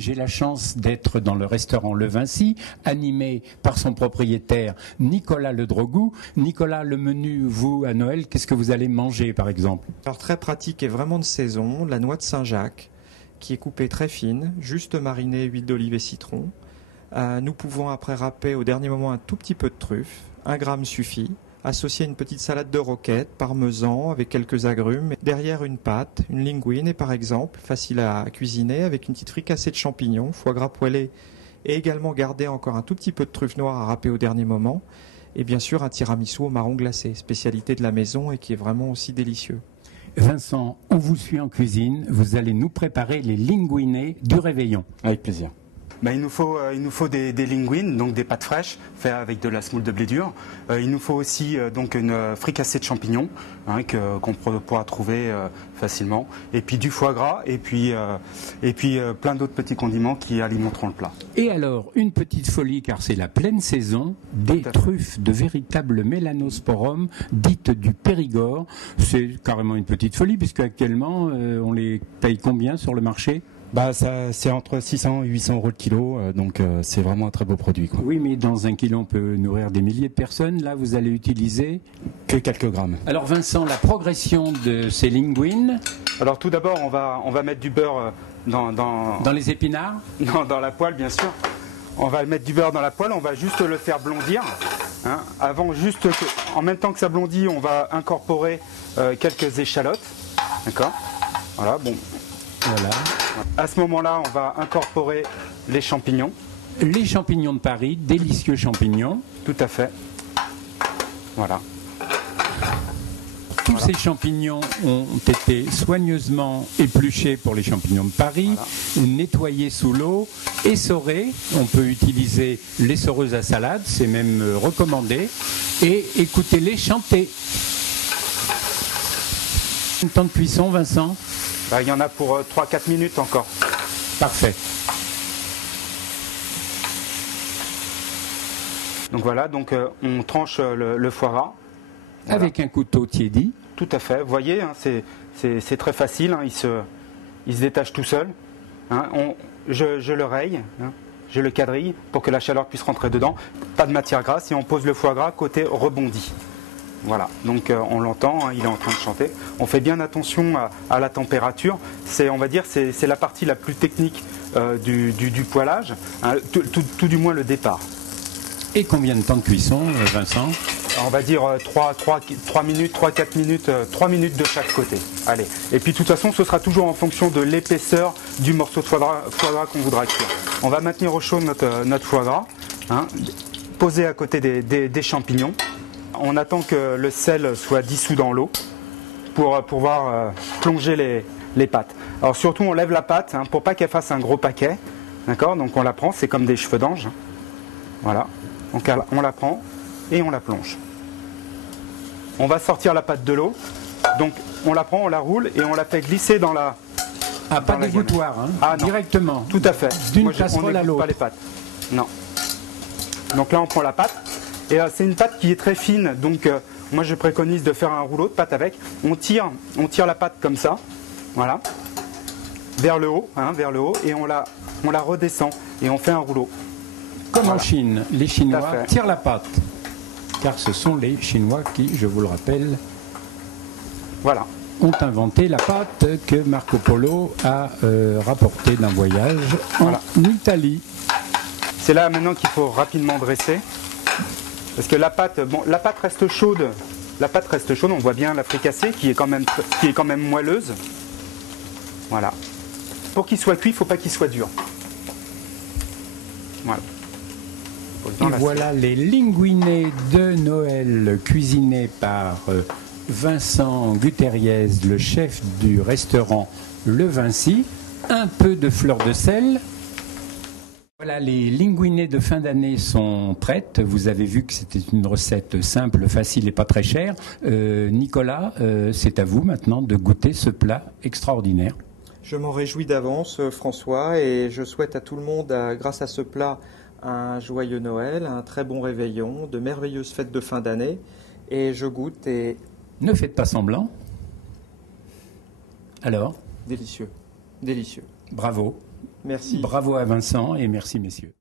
J'ai la chance d'être dans le restaurant Le Vinci, animé par son propriétaire Nicolas Ledrogou. Nicolas, le menu, vous, à Noël, qu'est-ce que vous allez manger, par exemple? Alors très pratique et vraiment de saison, la noix de Saint-Jacques, qui est coupée très fine, juste marinée, huile d'olive et citron. Nous pouvons après râper au dernier moment un tout petit peu de truffe, 1 gramme suffit. Associer une petite salade de roquette, parmesan avec quelques agrumes. Derrière une pâte, une linguine par exemple, facile à cuisiner avec une petite fricassée de champignons, foie gras poêlé et également garder encore un tout petit peu de truffe noire à râper au dernier moment. Et bien sûr un tiramisu au marron glacé, spécialité de la maison et qui est vraiment aussi délicieux. Vincent, on vous suit en cuisine, vous allez nous préparer les linguinés du réveillon. Avec plaisir. Ben, il nous faut des linguines, donc des pâtes fraîches, faites avec de la semoule de blé dur. Il nous faut aussi donc une fricassée de champignons qu'on pourra trouver facilement. Et puis du foie gras et puis plein d'autres petits condiments qui alimenteront le plat. Et alors, une petite folie, car c'est la pleine saison, des truffes de véritables mélanosporum, dites du Périgord. C'est carrément une petite folie, puisque actuellement, on les paye combien sur le marché? Bah, c'est entre 600 et 800 euros le kilo, donc c'est vraiment un très beau produit, quoi. Oui, mais dans 1 kilo, on peut nourrir des milliers de personnes. Là, vous allez utiliser que quelques grammes. Alors Vincent, la progression de ces linguines. Alors tout d'abord, on va mettre du beurre dans les épinards. Non, dans la poêle, bien sûr. On va mettre du beurre dans la poêle, on va juste le faire blondir. Avant, en même temps que ça blondit, on va incorporer quelques échalotes. D'accord. Voilà, bon. Voilà. À ce moment-là, on va incorporer les champignons. Les champignons de Paris, délicieux champignons. Tout à fait. Voilà. Tous ces champignons ont été soigneusement épluchés pour les champignons de Paris, nettoyés sous l'eau, essorés. On peut utiliser l'essoreuse à salade, c'est même recommandé. Et écoutez-les chanter. Un temps de cuisson, Vincent? Il y en a pour 3-4 minutes encore. Parfait. Donc voilà, on tranche le foie gras. Voilà. Avec un couteau tiédi. Tout à fait. Vous voyez, c'est très facile, il se détache tout seul. Je le raye, je le quadrille pour que la chaleur puisse rentrer dedans. Pas de matière grasse et on pose le foie gras côté rebondi. Voilà, donc on l'entend, il est en train de chanter. On fait bien attention à la température. On va dire, c'est la partie la plus technique du poêlage, tout du moins le départ. Et combien de temps de cuisson, Vincent? On va dire 3 minutes, 3-4 minutes, 3 minutes de chaque côté. Allez. Et puis de toute façon, ce sera toujours en fonction de l'épaisseur du morceau de foie gras qu'on voudra cuire. On va maintenir au chaud notre foie gras, posé à côté des champignons. On attend que le sel soit dissous dans l'eau pour pouvoir plonger les pâtes. Alors surtout, on lève la pâte pour pas qu'elle fasse un gros paquet. D'accord? Donc on la prend, c'est comme des cheveux d'ange. Voilà. Donc on la prend et on la plonge. On va sortir la pâte de l'eau. Donc on la prend, on la roule et on la fait glisser dans la... Ah, pas d'égouttoir, directement. Tout à fait. D'une casserole à l'autre. Pas les pâtes. Non. Donc là, on prend la pâte. Et c'est une pâte qui est très fine. Donc moi, je préconise de faire un rouleau de pâte avec. On tire la pâte comme ça. Voilà. Vers le haut, et on la redescend. Et on fait un rouleau. Comme en Chine, les Chinois tirent la pâte. Car ce sont les Chinois qui, je vous le rappelle, ont inventé la pâte que Marco Polo a rapportée d'un voyage en Italie. C'est là maintenant qu'il faut rapidement dresser. Parce que la pâte reste chaude. La pâte reste chaude, on voit bien la fricassée qui est quand même moelleuse. Voilà. Pour qu'il soit cuit, il ne faut pas qu'il soit dur. Voilà. Et voilà les linguinés de Noël cuisinés par Vincent Gutierrez, le chef du restaurant Le Vinci. Un peu de fleur de sel. Voilà, les linguinés de fin d'année sont prêtes. Vous avez vu que c'était une recette simple, facile et pas très chère. Nicolas, c'est à vous maintenant de goûter ce plat extraordinaire. Je m'en réjouis d'avance, François, et je souhaite à tout le monde, grâce à ce plat, un joyeux Noël, un très bon réveillon, de merveilleuses fêtes de fin d'année. Et je goûte et... Ne faites pas semblant. Alors? Délicieux, délicieux. Bravo. Merci. Bravo à Vincent et merci messieurs.